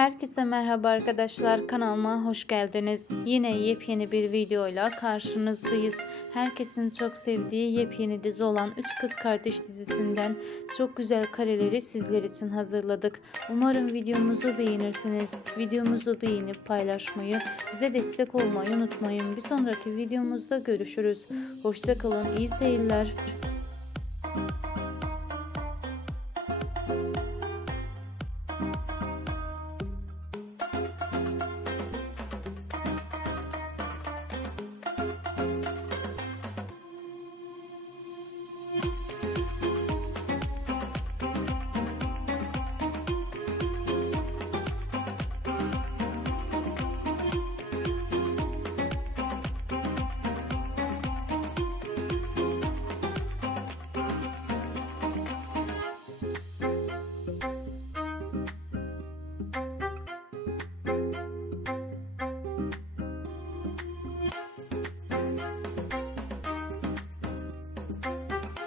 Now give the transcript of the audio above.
Herkese merhaba arkadaşlar kanalıma hoş geldiniz. Yine yepyeni bir videoyla karşınızdayız. Herkesin çok sevdiği yepyeni dizi olan Üç Kız Kardeş dizisinden çok güzel kareleri sizler için hazırladık. Umarım videomuzu beğenirsiniz. Videomuzu beğenip paylaşmayı, bize destek olmayı unutmayın. Bir sonraki videomuzda görüşürüz. Hoşçakalın, iyi seyirler.